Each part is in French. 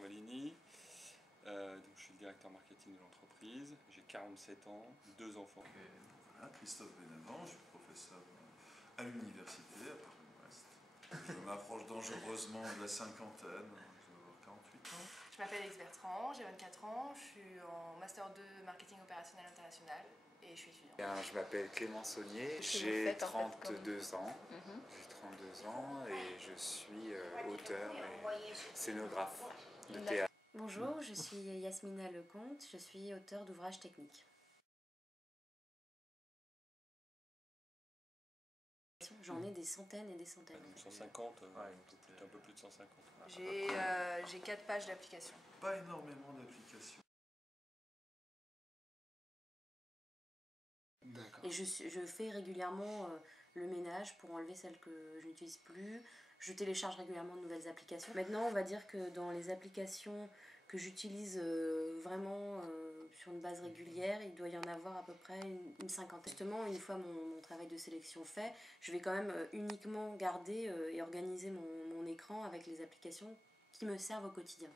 Bertrand Vallini. Donc, je suis le directeur marketing de l'entreprise. J'ai 47 ans, 2 enfants. Voilà, Christophe Benavent, je suis professeur à l'université à Paris-Ouest. Je m'approche dangereusement de la cinquantaine, je vais avoir 48 ans. Je m'appelle Alex Bertrand, j'ai 24 ans, je suis en Master 2 Marketing Opérationnel International et je suis étudiante. Je m'appelle Clément Saunier, j'ai 32 ans. J'ai 32 ans et je suis auteur et scénographe de théâtre. Bonjour, je suis Yasmina Lecomte, je suis auteure d'ouvrages techniques. J'en ai des centaines et des centaines. Donc 150, un peu plus de 150. J'ai 4 pages d'application. Pas énormément d'applications. Et je fais régulièrement le ménage pour enlever celles que je n'utilise plus. Je télécharge régulièrement de nouvelles applications. Maintenant, on va dire que dans les applications que j'utilise vraiment sur une base régulière, il doit y en avoir à peu près une cinquantaine. Justement, une fois mon travail de sélection fait, je vais quand même uniquement garder et organiser mon écran avec les applications qui me servent au quotidien.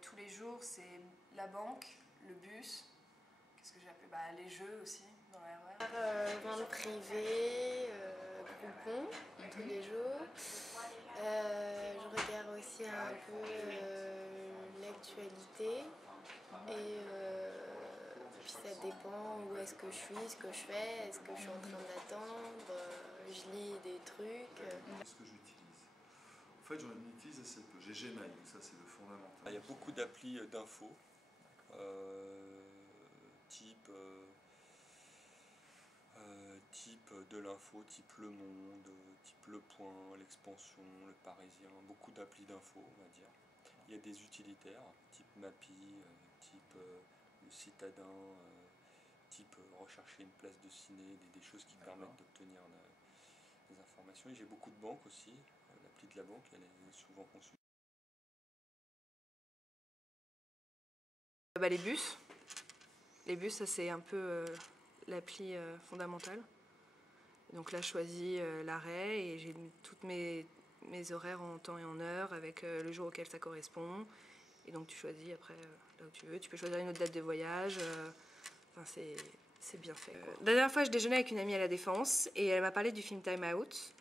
Tous les jours, c'est la banque, le bus, qu'est-ce que j'appelle les jeux aussi dans le RER. Vente privée, Groupon, tous les jours. Je regarde aussi un peu l'actualité et puis ça dépend où est-ce que je suis, ce que je fais, est-ce que je suis en train d'attendre, je lis des trucs. Ce que j'utilise. En fait, j'en utilise assez peu. J'ai Gmail, ça c'est le fondamental. Il y a beaucoup d'applis d'infos, type de l'info, type Le Monde, type Le Point, l'Expansion, Le Parisien, beaucoup d'applis d'infos, on va dire. Il y a des utilitaires, type Mappy, type Le Citadin, type rechercher une place de ciné, des choses qui permettent d'obtenir des informations. Et j'ai beaucoup de banques aussi, l'appli de la banque, elle est souvent consultée. Les bus, ça c'est un peu l'appli fondamentale. Donc là, je choisis l'arrêt et j'ai toutes mes horaires en temps et en heure avec le jour auquel ça correspond. Et donc tu choisis après là où tu veux. Tu peux choisir une autre date de voyage. Enfin, c'est bien fait. La dernière fois, je déjeunais avec une amie à La Défense et elle m'a parlé du film Time Out.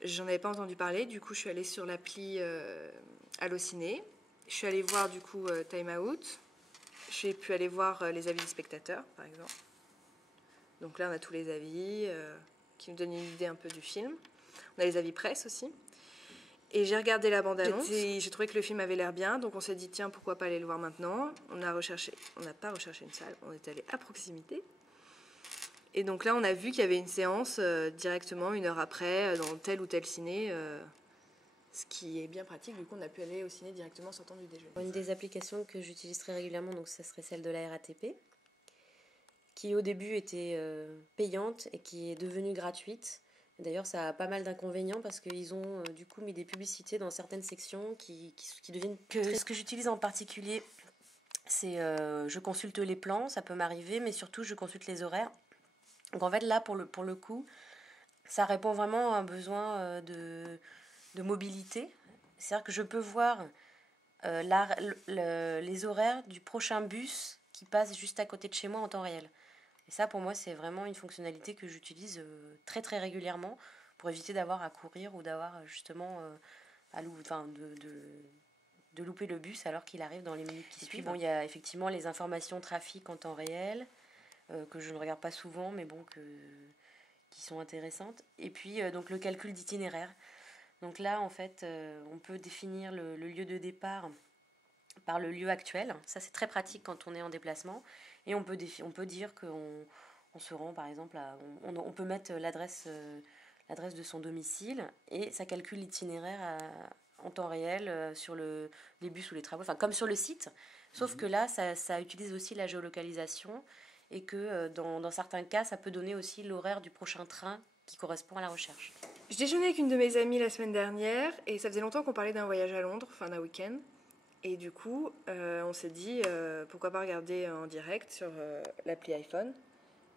J'en avais pas entendu parler. Du coup, je suis allée sur l'appli Allociné. Je suis allée voir du coup Time Out. J'ai pu aller voir les avis des spectateurs, par exemple. Donc là, on a tous les avis qui nous donnent une idée un peu du film. On a les avis presse aussi. Et j'ai regardé la bande-annonce. J'ai trouvé que le film avait l'air bien, donc on s'est dit, tiens, pourquoi pas aller le voir maintenant. On n'a pas recherché une salle, on est allé à proximité. Et donc là, on a vu qu'il y avait une séance directement 1 heure après, dans tel ou tel ciné. Ce qui est bien pratique, du coup on a pu aller au ciné directement en sortant du déjeuner. Une des applications que j'utilise très régulièrement, donc ça serait celle de la RATP, qui au début était payante et qui est devenue gratuite. D'ailleurs ça a pas mal d'inconvénients parce qu'ils ont du coup mis des publicités dans certaines sections qui deviennent très... Ce que j'utilise en particulier, c'est je consulte les plans, ça peut m'arriver, mais surtout je consulte les horaires. Donc en fait là pour le coup, ça répond vraiment à un besoin de mobilité. C'est-à-dire que je peux voir les horaires du prochain bus qui passe juste à côté de chez moi en temps réel. Et ça, pour moi, c'est vraiment une fonctionnalité que j'utilise très très régulièrement pour éviter d'avoir à courir ou d'avoir justement de louper le bus alors qu'il arrive dans les minutes qui suivent. Bon, il y a effectivement les informations trafic en temps réel que je ne regarde pas souvent, mais bon, qui sont intéressantes. Et puis donc le calcul d'itinéraire. Donc là, en fait, on peut définir le lieu de départ par le lieu actuel. Ça, c'est très pratique quand on est en déplacement. Et on peut dire qu'on se rend, par exemple, on peut mettre l'adresse de son domicile et ça calcule l'itinéraire en temps réel sur les bus ou les tramways, enfin comme sur le site. Sauf que là, ça utilise aussi la géolocalisation et que dans certains cas, ça peut donner aussi l'horaire du prochain train qui correspond à la recherche. Je déjeunais avec une de mes amies la semaine dernière et ça faisait longtemps qu'on parlait d'un voyage à Londres, enfin d'un week-end. Et du coup, on s'est dit pourquoi pas regarder en direct sur l'appli iPhone.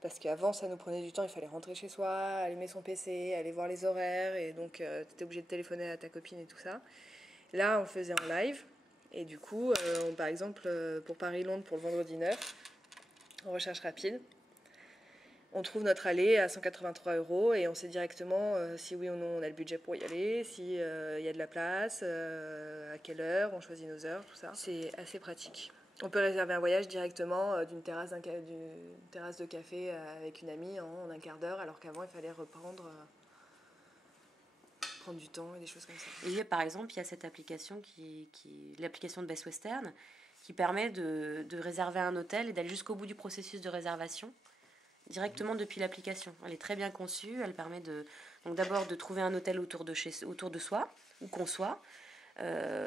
Parce qu'avant, ça nous prenait du temps, il fallait rentrer chez soi, allumer son PC, aller voir les horaires, et donc tu étais obligé de téléphoner à ta copine et tout ça. Là, on le faisait en live, Et du coup, par exemple, pour Paris-Londres, pour le vendredi 9, en recherche rapide, on trouve notre allée à 183 € et on sait directement si oui ou non on a le budget pour y aller, s'il y a de la place, à quelle heure, on choisit nos heures, tout ça. C'est assez pratique. On peut réserver un voyage directement d'une terrasse de café avec une amie en un quart d'heure, alors qu'avant il fallait prendre du temps et des choses comme ça. Et par exemple, il y a cette application l'application de Best Western qui permet de réserver un hôtel et d'aller jusqu'au bout du processus de réservation directement depuis l'application. Elle est très bien conçue, elle permet donc d'abord de trouver un hôtel autour de soi, où qu'on soit.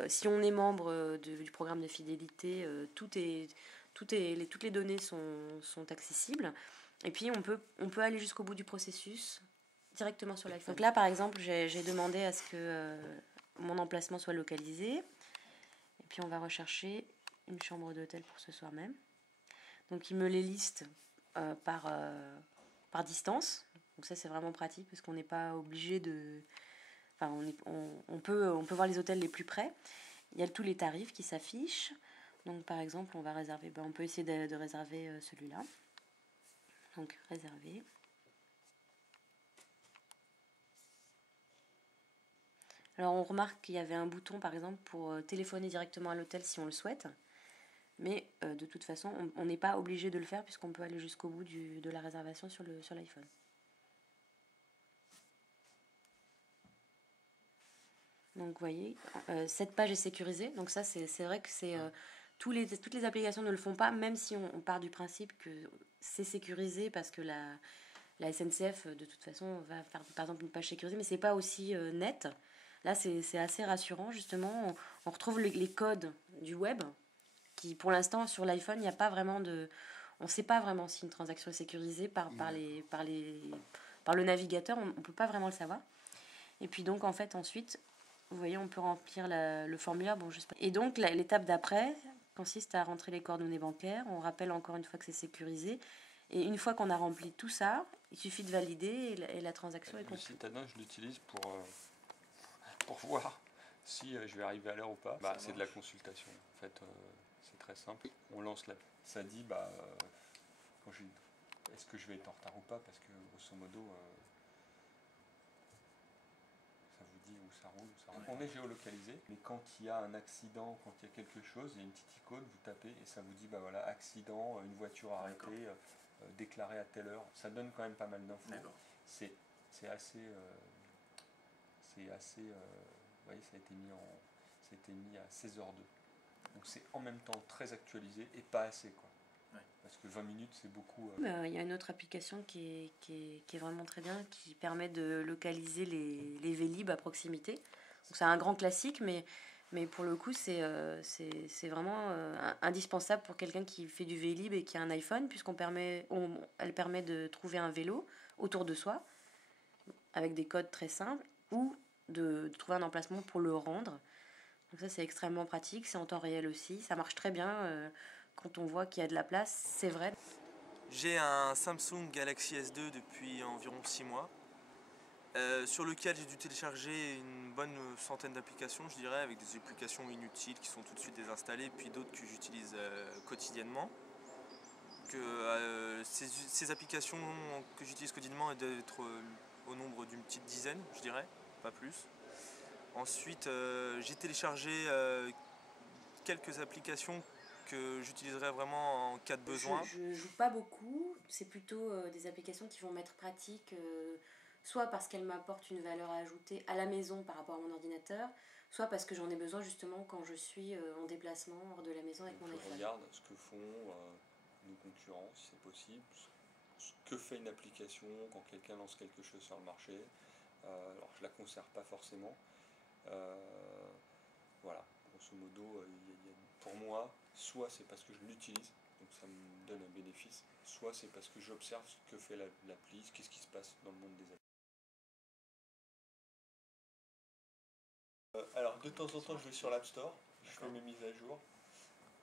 Si on est membre du programme de fidélité, toutes les données sont accessibles. Et puis on peut aller jusqu'au bout du processus directement sur l'iPhone. Donc là, par exemple, j'ai demandé à ce que mon emplacement soit localisé. Et puis on va rechercher une chambre d'hôtel pour ce soir même. Donc il me les liste par distance. Donc ça, c'est vraiment pratique parce qu'on n'est pas obligé de... Enfin, on peut voir les hôtels les plus près. Il y a tous les tarifs qui s'affichent. Donc par exemple, on va réserver... on peut essayer de réserver celui-là. Donc réserver. Alors on remarque qu'il y avait un bouton par exemple pour téléphoner directement à l'hôtel si on le souhaite. Mais de toute façon, on n'est pas obligé de le faire puisqu'on peut aller jusqu'au bout de la réservation sur l'iPhone. Donc vous voyez, cette page est sécurisée. Donc ça, c'est vrai que toutes les applications ne le font pas, même si on part du principe que c'est sécurisé parce que la SNCF, de toute façon, va faire par exemple une page sécurisée, mais c'est pas aussi net. Là, c'est assez rassurant, justement. On retrouve les codes du web, qui, pour l'instant, sur l'iPhone, il n'y a pas vraiment de... On ne sait pas vraiment si une transaction est sécurisée par le navigateur. On ne peut pas vraiment le savoir. Et puis donc, en fait, ensuite, vous voyez, on peut remplir le formulaire. Bon, et donc, l'étape d'après consiste à rentrer les coordonnées bancaires. On rappelle encore une fois que c'est sécurisé. Et une fois qu'on a rempli tout ça, il suffit de valider et la transaction est Le conclue. Citadin, je l'utilise pour voir si je vais arriver à l'heure ou pas. C'est de la consultation. En fait, c'est très simple. On lance ça dit est-ce que je vais être en retard ou pas, parce que grosso modo ça vous dit où ça roule, On est géolocalisé, mais quand il y a un accident, quand il y a quelque chose, il y a une petite icône, vous tapez et ça vous dit voilà, accident, une voiture arrêtée, déclarée à telle heure. Ça donne quand même pas mal d'infos. C'est assez vous voyez, ça a été mis à 16h02. Donc c'est en même temps très actualisé et pas assez, quoi. Ouais. Parce que 20 minutes, c'est beaucoup. Il y a une autre application qui est vraiment très bien, qui permet de localiser les Vélib à proximité. Donc c'est un grand classique, mais pour le coup, c'est vraiment indispensable pour quelqu'un qui fait du Vélib et qui a un iPhone, elle permet de trouver un vélo autour de soi, avec des codes très simples, ou de trouver un emplacement pour le rendre. Donc ça, c'est extrêmement pratique, c'est en temps réel aussi, ça marche très bien quand on voit qu'il y a de la place, c'est vrai. J'ai un Samsung Galaxy S2 depuis environ 6 mois, sur lequel j'ai dû télécharger une bonne centaine d'applications, je dirais, avec des applications inutiles qui sont tout de suite désinstallées, puis d'autres que j'utilise quotidiennement. Ces applications que j'utilise quotidiennement doivent être au nombre d'une petite dizaine, je dirais, pas plus. Ensuite, j'ai téléchargé quelques applications que j'utiliserai vraiment en cas de besoin. Je joue pas beaucoup, c'est plutôt des applications qui vont m'être pratiques, soit parce qu'elles m'apportent une valeur ajoutée à la maison par rapport à mon ordinateur, soit parce que j'en ai besoin justement quand je suis en déplacement hors de la maison avec mon iPhone. Je regarde ce que font nos concurrents, si c'est possible, ce que fait une application quand quelqu'un lance quelque chose sur le marché. Alors je la conserve pas forcément. Voilà, grosso modo, pour moi, soit c'est parce que je l'utilise, donc ça me donne un bénéfice, soit c'est parce que j'observe ce que fait l'appli, qu'est-ce qui se passe dans le monde des applis. Alors de temps en temps, je vais sur l'App Store, je fais mes mises à jour,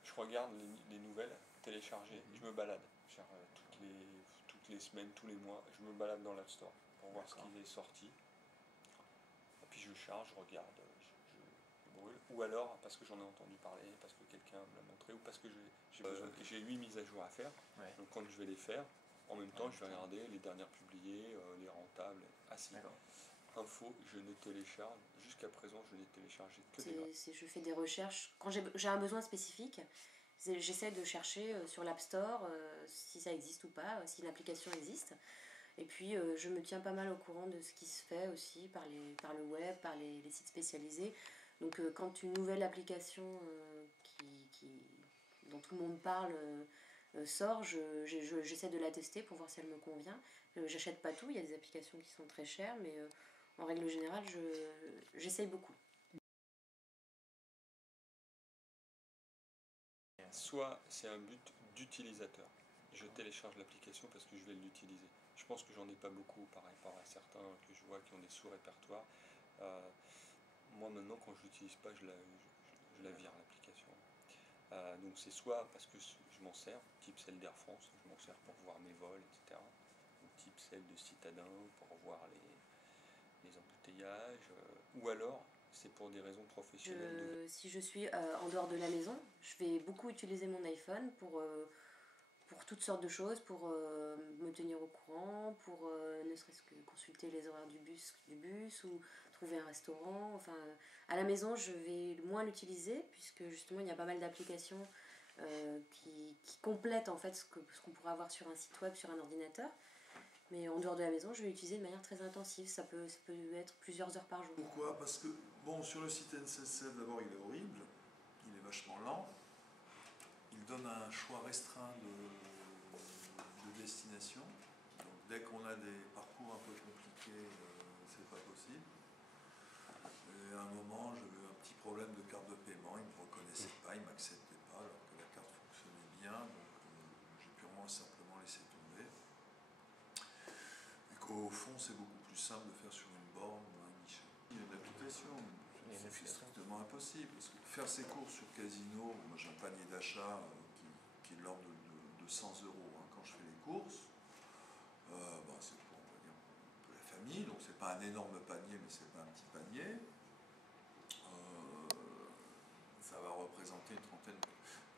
je regarde les nouvelles téléchargées, je me balade. Toutes les semaines, tous les mois, je me balade dans l'App Store pour voir ce qui est sorti. Et puis je charge, je regarde. brûle, ou alors parce que j'en ai entendu parler, parce que quelqu'un me l'a montré, ou parce que j'ai 8 mises à jour à faire. Ouais. Donc quand je vais les faire, en même temps je vais regarder les dernières publiées, les rentables. Ah si, info, je ne télécharge, jusqu'à présent je n'ai téléchargé que des gratuits. Je fais des recherches, quand j'ai un besoin spécifique, j'essaie de chercher sur l'App Store si ça existe ou pas, si l'application existe. Et puis je me tiens pas mal au courant de ce qui se fait aussi par le web, par les sites spécialisés. Donc quand une nouvelle application dont tout le monde parle sort, j'essaie de la tester pour voir si elle me convient. J'achète pas tout, il y a des applications qui sont très chères, mais en règle générale, j'essaye beaucoup. Soit c'est un but d'utilisateur. Je télécharge l'application parce que je vais l'utiliser. Je pense que j'en ai pas beaucoup par rapport à certains que je vois qui ont des sous-répertoires. Moi maintenant quand je l'utilise pas, je la vire l'application. Donc c'est soit parce que je m'en sers, type celle d'Air France, je m'en sers pour voir mes vols, etc. Ou type celle de Citadin pour voir les embouteillages. Ou alors c'est pour des raisons professionnelles. Si je suis en dehors de la maison, je vais beaucoup utiliser mon iPhone pour toutes sortes de choses, pour me tenir au courant, pour ne serait-ce que consulter les horaires du bus ou trouver un restaurant. Enfin, à la maison, je vais moins l'utiliser puisque justement il y a pas mal d'applications qui complètent en fait ce qu'on pourrait avoir sur un site web, sur un ordinateur. Mais en dehors de la maison, je vais l'utiliser de manière très intensive. Ça peut être plusieurs heures par jour. Pourquoi? Parce que, bon, sur le site NCSF, d'abord, il est horrible, il est vachement lent, il donne un choix restreint de destination. Donc, dès qu'on a des parcours un peu compliqués, c'est pas possible. Et à un moment, j'avais eu un petit problème de carte de paiement, il ne me reconnaissait pas, il ne m'acceptait pas, alors que la carte fonctionnait bien, donc j'ai purement simplement laissé tomber. Et qu'au fond, c'est beaucoup plus simple de faire sur une borne ou un guichet. Il y a de l'application, c'est strictement impossible. Parce que faire ses courses sur Casino, moi j'ai un panier d'achat qui est de l'ordre de 100 euros quand je fais les courses. C'est pour, on va dire, un peu la famille, donc c'est pas un énorme panier, mais c'est pas un petit panier. Ça va représenter une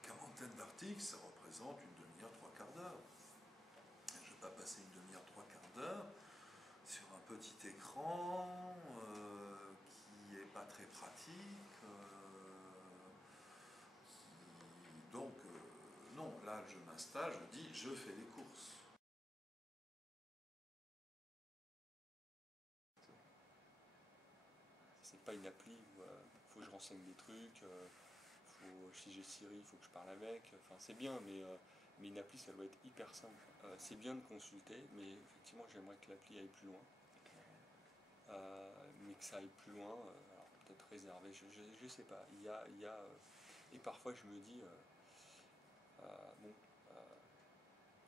quarantaine d'articles, ça représente une demi-heure, trois quarts d'heure. Je ne vais pas passer une demi-heure, trois quarts d'heure sur un petit écran qui n'est pas très pratique. Donc, non, là je m'installe, je dis je fais les courses. C'est pas une appli où il faut que je renseigne des trucs, si j'ai Siri, il faut que je parle avec. Enfin, c'est bien, mais une appli, ça doit être hyper simple. C'est bien de consulter, mais effectivement, j'aimerais que l'appli aille plus loin. Mais que ça aille plus loin, alors peut-être réservé, je sais pas. Et parfois, je me dis,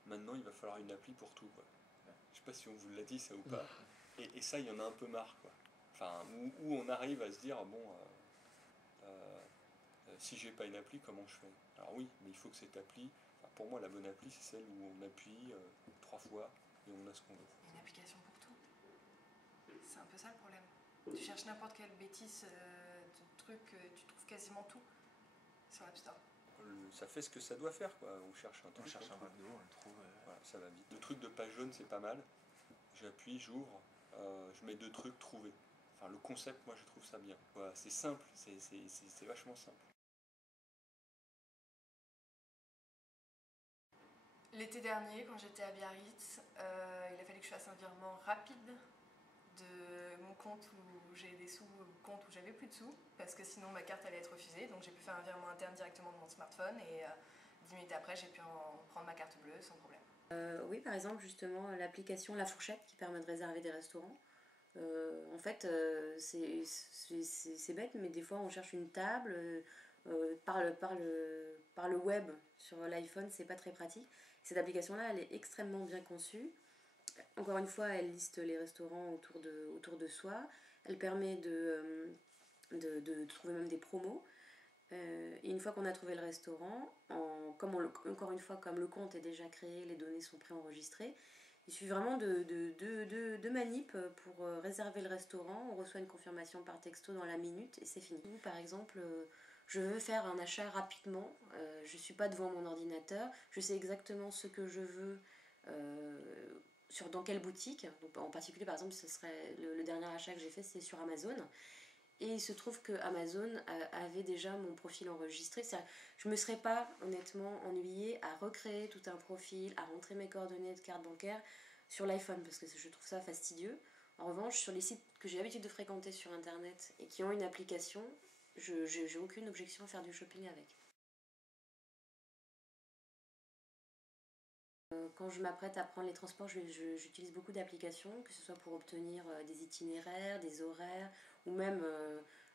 maintenant, il va falloir une appli pour tout, quoi. Je sais pas si on vous l'a dit, ça ou pas. Et ça, il y en a un peu marre, quoi. Enfin, où on arrive à se dire, si j'ai pas une appli, comment je fais? Alors oui, mais il faut que cette appli, pour moi la bonne appli c'est celle où on appuie 3 fois et on a ce qu'on veut. Une application pour tout. C'est un peu ça le problème. Tu cherches n'importe quelle bêtise de truc, tu trouves quasiment tout sur l'App Store. Ça fait ce que ça doit faire, quoi. On cherche un truc. On cherche un McDo, on le trouve. Voilà, ça va vite. Le truc de page jaune, c'est pas mal. J'appuie, j'ouvre, je mets 2 trucs, trouver. Enfin, le concept, moi, je trouve ça bien. Voilà, c'est simple, c'est vachement simple. L'été dernier, quand j'étais à Biarritz, il a fallu que je fasse un virement rapide de mon compte où j'ai des sous au compte où j'avais plus de sous, parce que sinon ma carte allait être refusée. Donc j'ai pu faire un virement interne directement de mon smartphone et 10 minutes après, j'ai pu en prendre ma carte bleue sans problème. Oui, par exemple, justement, l'application La Fourchette qui permet de réserver des restaurants. En fait, c'est bête, mais des fois on cherche une table par le web sur l'iPhone, c'est pas très pratique. Cette application-là, elle est extrêmement bien conçue. Encore une fois, elle liste les restaurants autour de soi. Elle permet de trouver même des promos. Et une fois qu'on a trouvé le restaurant, encore une fois, comme le compte est déjà créé, les données sont préenregistrées, Il suffit vraiment de manip pour réserver le restaurant. On reçoit une confirmation par texto dans la minute et c'est fini. Par exemple, je veux faire un achat rapidement. Je ne suis pas devant mon ordinateur. Je sais exactement ce que je veux dans quelle boutique. Donc, en particulier, par exemple, ce serait le dernier achat que j'ai fait, c'est sur Amazon. Et il se trouve que Amazon avait déjà mon profil enregistré. Je ne me serais pas honnêtement ennuyée à recréer tout un profil, à rentrer mes coordonnées de carte bancaire sur l'iPhone parce que je trouve ça fastidieux. En revanche, sur les sites que j'ai l'habitude de fréquenter sur Internet et qui ont une application, j'ai aucune objection à faire du shopping avec. Quand je m'apprête à prendre les transports, j'utilise beaucoup d'applications, que ce soit pour obtenir des itinéraires, des horaires, ou même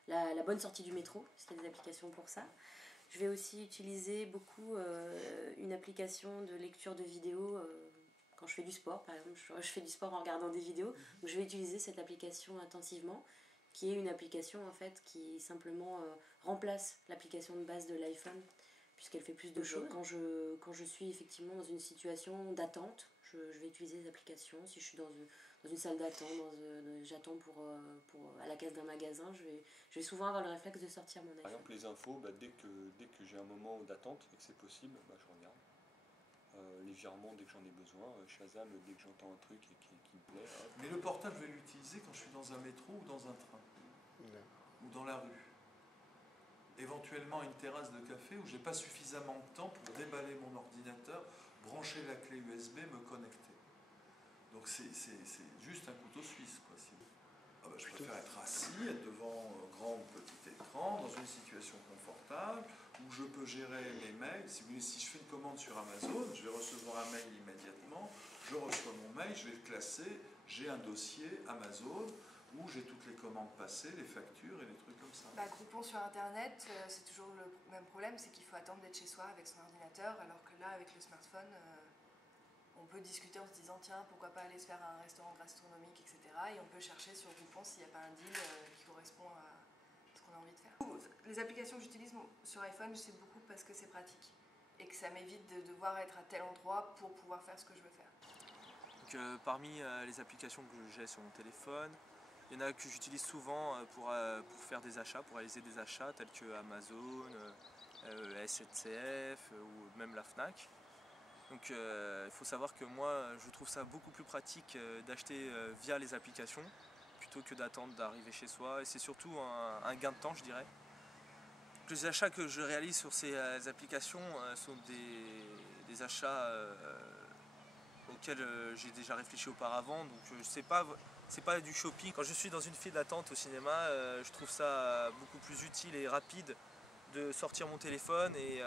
la bonne sortie du métro, parce qu'il y a des applications pour ça. Je vais aussi utiliser beaucoup une application de lecture de vidéos quand je fais du sport, par exemple. Je fais du sport en regardant des vidéos, donc je vais utiliser cette application intensivement, qui est une application en fait qui simplement remplace l'application de base de l'iPhone, puisqu'elle fait plus de choses. Quand je suis effectivement dans une situation d'attente, je vais utiliser des applications. Si je suis dans une salle d'attente, j'attends à la caisse d'un magasin, je vais souvent avoir le réflexe de sortir mon iPhone. Par exemple, les infos, dès que j'ai un moment d'attente et que c'est possible, je regarde. Les virements, dès que j'en ai besoin. Shazam, dès que j'entends un truc et qui me plaît. Mais le portable, je vais l'utiliser quand je suis dans un métro ou dans un train. Ou dans la rue. Éventuellement une terrasse de café où j'ai pas suffisamment de temps pour déballer mon ordinateur, brancher la clé USB, me connecter. Donc c'est juste un couteau suisse, quoi. Je préfère être assis, être devant un grand ou petit écran, dans une situation confortable, où je peux gérer mes mails. Si je fais une commande sur Amazon, je vais recevoir un mail immédiatement, je reçois mon mail, je vais le classer, j'ai un dossier Amazon, où j'ai toutes les commandes passées, les factures et les trucs comme ça. Groupon sur Internet, c'est toujours le même problème, c'est qu'il faut attendre d'être chez soi avec son ordinateur, alors que là, avec le smartphone, on peut discuter en se disant tiens, pourquoi pas aller se faire un restaurant gastronomique, etc. Et on peut chercher sur Groupon s'il n'y a pas un deal qui correspond à ce qu'on a envie de faire. Les applications que j'utilise sur iPhone, c'est beaucoup parce que c'est pratique et que ça m'évite de devoir être à tel endroit pour pouvoir faire ce que je veux faire. Donc, parmi les applications que j'ai sur mon téléphone, il y en a que j'utilise souvent pour faire des achats, pour réaliser des achats tels que Amazon, SNCF ou même la Fnac. Donc il faut savoir que moi je trouve ça beaucoup plus pratique d'acheter via les applications plutôt que d'attendre d'arriver chez soi, et c'est surtout un gain de temps, je dirais. Les achats que je réalise sur ces applications sont des achats auxquels j'ai déjà réfléchi auparavant, donc c'est pas du shopping. Quand je suis dans une file d'attente au cinéma, je trouve ça beaucoup plus utile et rapide de sortir mon téléphone et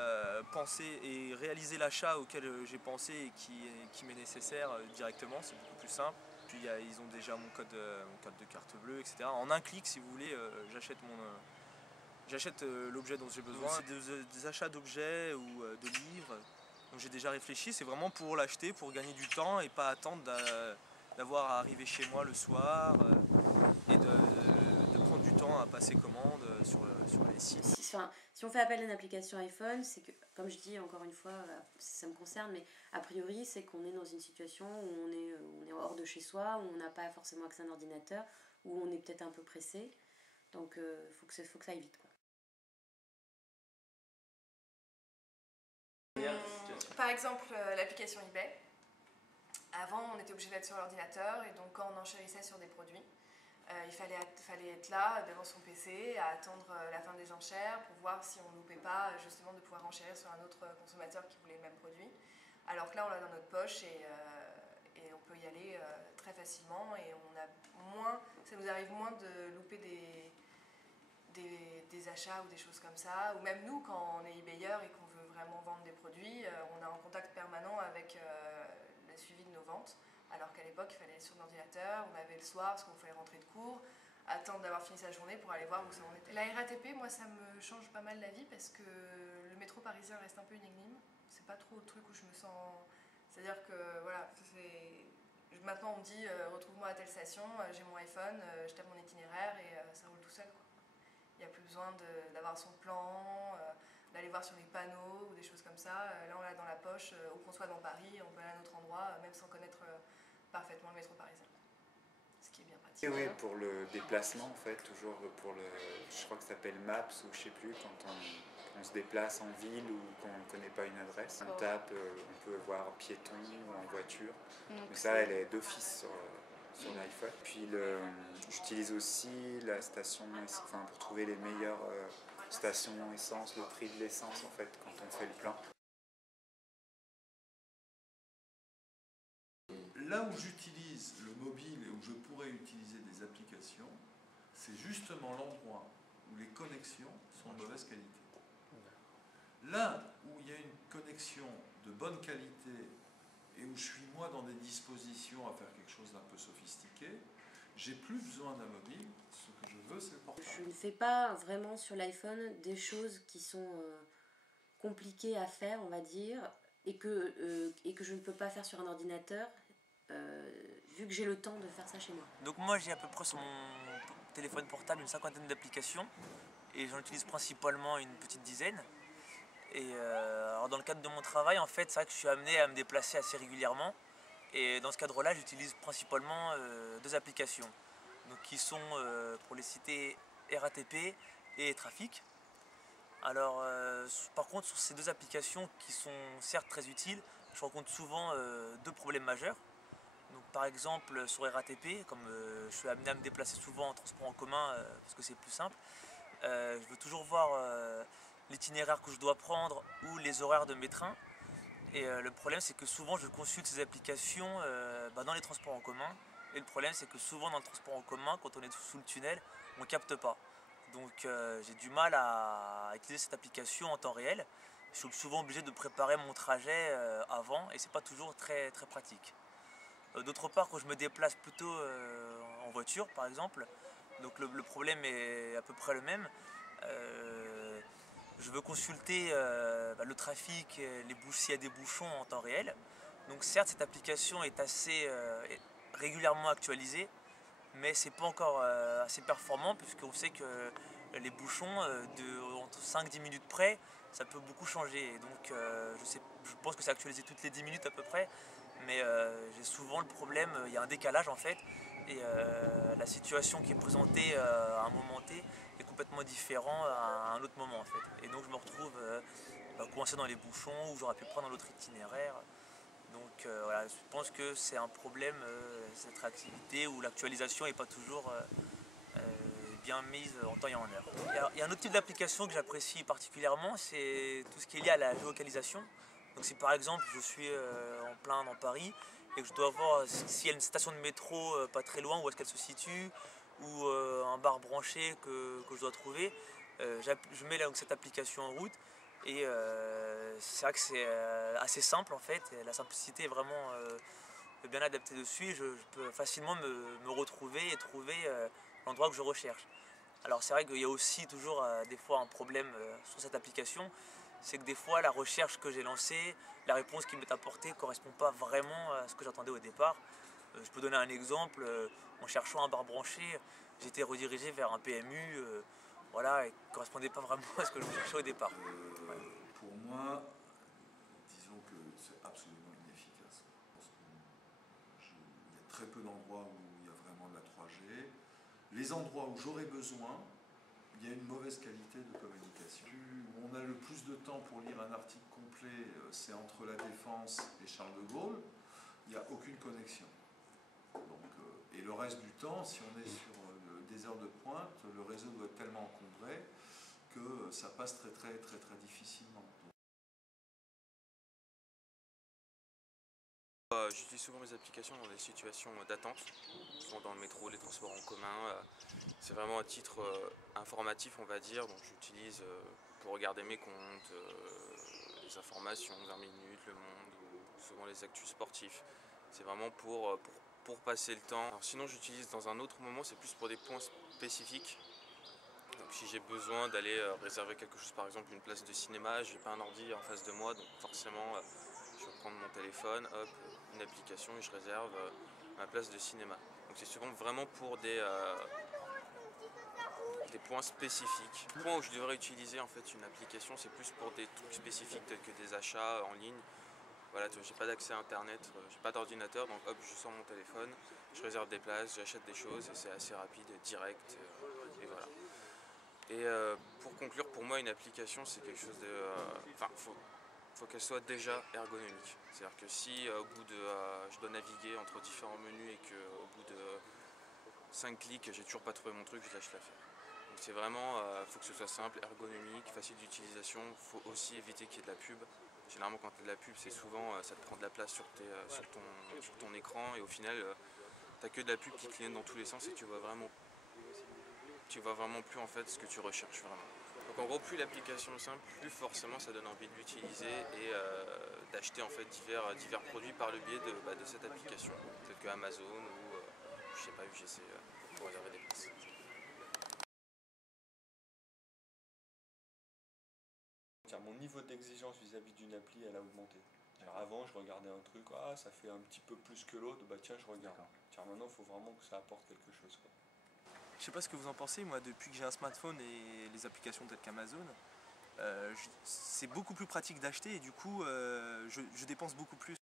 penser et réaliser l'achat auquel j'ai pensé et qui m'est nécessaire directement. C'est beaucoup plus simple. Puis ils ont déjà mon code de carte bleue, etc. En un clic, si vous voulez, j'achète l'objet dont j'ai besoin. C'est des achats d'objets ou de livres. Donc j'ai déjà réfléchi, c'est vraiment pour l'acheter, pour gagner du temps et pas attendre d'avoir à arriver chez moi le soir et de prendre du temps à passer commande sur les sites. Si on fait appel à une application iPhone, c'est que, comme je dis encore une fois, ça me concerne, mais a priori, c'est qu'on est dans une situation où on est hors de chez soi, où on n'a pas forcément accès à un ordinateur, où on est peut-être un peu pressé. Donc, faut que ça aille vite, quoi. Par exemple, l'application eBay. Avant, on était obligé d'être sur l'ordinateur et donc quand on enchérissait sur des produits, il fallait être là devant son PC à attendre la fin des enchères pour voir si on ne loupait pas justement de pouvoir enchérir sur un autre consommateur qui voulait le même produit. Alors que là, on l'a dans notre poche et on peut y aller très facilement et ça nous arrive moins de louper des achats ou des choses comme ça. Ou même nous, quand on est eBayeur et qu'on veut vraiment vendre des produits, on a un contact permanent avec le suivi de nos ventes. Alors qu'à l'époque, il fallait être sur l'ordinateur, on avait le soir parce qu'il fallait rentrer de cours, attendre d'avoir fini sa journée pour aller voir où ça en était. La RATP, moi, ça me change pas mal la vie parce que le métro parisien reste un peu une énigme. C'est pas trop le truc où je me sens... C'est-à-dire que, voilà, maintenant on me dit retrouve-moi à telle station, j'ai mon iPhone, je tape mon itinéraire et ça roule tout seul, quoi. Il n'y a plus besoin d'avoir son plan, d'aller voir sur les panneaux ou des choses comme ça. Là, on l'a dans la poche, où qu'on soit dans Paris, on peut aller à un autre endroit, même sans connaître parfaitement le métro parisien. Ce qui est bien pratique. Et oui, pour le déplacement en fait, toujours pour le, je crois que ça s'appelle Maps ou je sais plus, quand on se déplace en ville ou qu'on ne connaît pas une adresse, on tape, on peut voir piéton ou en voiture. Mais ça, elle est d'office sur l'iPhone. Puis j'utilise aussi la station, enfin pour trouver les meilleures stations essence, le prix de l'essence en fait quand on fait le plein. Là où j'utilise le mobile et où je pourrais utiliser des applications, c'est justement l'endroit où les connexions sont de mauvaise qualité. Là où il y a une connexion de bonne qualité et où je suis moi dans des dispositions à faire quelque chose d'un peu sophistiqué, j'ai plus besoin d'un mobile, ce que je veux c'est le portable. Je ne fais pas vraiment sur l'iPhone des choses qui sont compliquées à faire, on va dire, et que je ne peux pas faire sur un ordinateur, vu que j'ai le temps de faire ça chez moi. Donc moi j'ai à peu près sur mon téléphone portable une cinquantaine d'applications et j'en utilise principalement une petite dizaine. Et alors dans le cadre de mon travail, en fait, c'est vrai que je suis amené à me déplacer assez régulièrement. Et dans ce cadre-là, j'utilise principalement 2 applications, donc qui sont, pour les citer, RATP et Trafic. Alors, par contre, sur ces 2 applications qui sont certes très utiles, je rencontre souvent 2 problèmes majeurs. Donc, par exemple, sur RATP, comme je suis amené à me déplacer souvent en transport en commun parce que c'est plus simple, je veux toujours voir l'itinéraire que je dois prendre ou les horaires de mes trains. Et le problème, c'est que souvent, je consulte ces applications dans les transports en commun. Et le problème, c'est que souvent, dans le transport en commun, quand on est sous le tunnel, on ne capte pas. Donc, j'ai du mal à utiliser cette application en temps réel. Je suis souvent obligé de préparer mon trajet avant et c'est pas toujours très, très pratique. D'autre part, quand je me déplace plutôt en voiture, par exemple, donc le problème est à peu près le même. Je veux consulter le trafic, s'il y a des bouchons en temps réel. Donc certes, cette application est assez régulièrement actualisée, mais c'est pas encore assez performant puisqu'on sait que les bouchons entre 5-10 minutes près, ça peut beaucoup changer. Et donc je pense que c'est actualisé toutes les 10 minutes à peu près, mais j'ai souvent le problème, il y a un décalage en fait, et la situation qui est présentée à un moment T est complètement différent à un autre moment en fait. Et donc je me retrouve coincé dans les bouchons où j'aurais pu prendre un autre itinéraire. Donc voilà, je pense que c'est un problème, cette réactivité où l'actualisation n'est pas toujours bien mise en temps et en heure. Il y a un autre type d'application que j'apprécie particulièrement, c'est tout ce qui est lié à la géolocalisation. Donc si par exemple je suis en plein dans Paris et que je dois voir s'il y a une station de métro pas très loin, où est-ce qu'elle se situe, ou un bar branché que je dois trouver, je mets donc cette application en route. Et c'est vrai que c'est assez simple en fait, et la simplicité est vraiment bien adaptée dessus. Je peux facilement me retrouver et trouver l'endroit que je recherche. Alors c'est vrai qu'il y a aussi toujours des fois un problème sur cette application, c'est que des fois la recherche que j'ai lancée, la réponse qui m'est apportée ne correspond pas vraiment à ce que j'attendais au départ. Je peux donner un exemple, en cherchant un bar branché, j'ai été redirigé vers un PMU, voilà, et qui ne correspondait pas vraiment à ce que je cherchais au départ. Pour moi, disons que c'est absolument inefficace. Parce il y a très peu d'endroits où il y a vraiment de la 3G. Les endroits où j'aurais besoin, il y a une mauvaise qualité de communication. Où on a le plus de temps pour lire un article complet, c'est entre la Défense et Charles de Gaulle. Il n'y a aucune connexion. Donc, et le reste du temps, si on est sur des heures de pointe, le réseau doit être tellement encombré que ça passe très très très très difficilement. J'utilise souvent mes applications dans des situations d'attente, souvent dans le métro, les transports en commun. C'est vraiment à titre informatif, on va dire. Donc j'utilise pour regarder mes comptes, les informations, 20 minutes, Le Monde, ou souvent les actus sportifs. C'est vraiment pour passer le temps. Alors sinon j'utilise dans un autre moment, c'est plus pour des points spécifiques. Donc si j'ai besoin d'aller réserver quelque chose, par exemple une place de cinéma, j'ai pas un ordi en face de moi, donc forcément je vais prendre mon téléphone, hop, une application et je réserve ma place de cinéma. Donc c'est souvent vraiment pour des points spécifiques. Le point où je devrais utiliser en fait une application, c'est plus pour des trucs spécifiques tels que des achats en ligne voilà, j'ai pas d'accès à internet, j'ai pas d'ordinateur, donc hop, je sors mon téléphone, je réserve des places, j'achète des choses et c'est assez rapide, direct, et voilà. Et pour conclure, pour moi une application c'est quelque chose de... Enfin, faut qu'elle soit déjà ergonomique. C'est-à-dire que si au bout de... je dois naviguer entre différents menus et qu'au bout de 5 clics j'ai toujours pas trouvé mon truc, je lâche l'affaire. Donc c'est vraiment, faut que ce soit simple, ergonomique, facile d'utilisation, faut aussi éviter qu'il y ait de la pub. Généralement quand tu as de la pub c'est souvent, ça te prend de la place sur ton écran et au final t'as que de la pub qui clignote dans tous les sens et tu vois vraiment plus en fait ce que tu recherches vraiment. Donc en gros plus l'application est simple, plus forcément ça donne envie de l'utiliser et d'acheter en fait divers produits par le biais de cette application, tels que Amazon ou je sais pas UGC pour réserver des places. Mon niveau d'exigence vis-à-vis d'une appli, elle a augmenté. Alors avant, je regardais un truc, ça fait un petit peu plus que l'autre, bah tiens, je regarde. Tiens, maintenant, il faut vraiment que ça apporte quelque chose, quoi. Je sais pas ce que vous en pensez, moi depuis que j'ai un smartphone et les applications telles qu'Amazon, c'est beaucoup plus pratique d'acheter et du coup je dépense beaucoup plus.